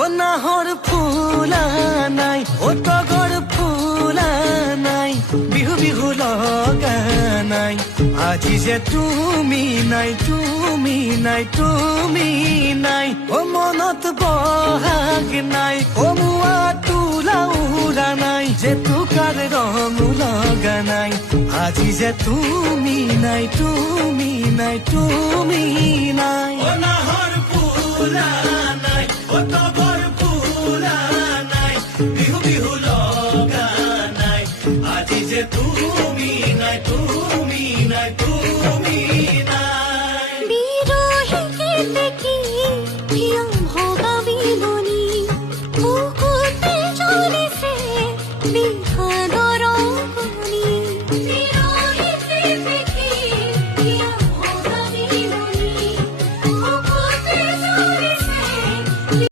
ও নাহৰ ফুলা নাই, ও তগৰ ফুলা নাই, বিহু বিহু লগা নাই। আজি যে তুমি নাই, তুমি নাই, তুমি নাই। ও মনত বহাগ নাই, কমুৱা তোলা উৰা নাই, জেতুকাৰ ৰং লগা নাই। আজি যে তুমি নাই, তুমি নাই, তুমি নাই। ও নাহৰ ফুলা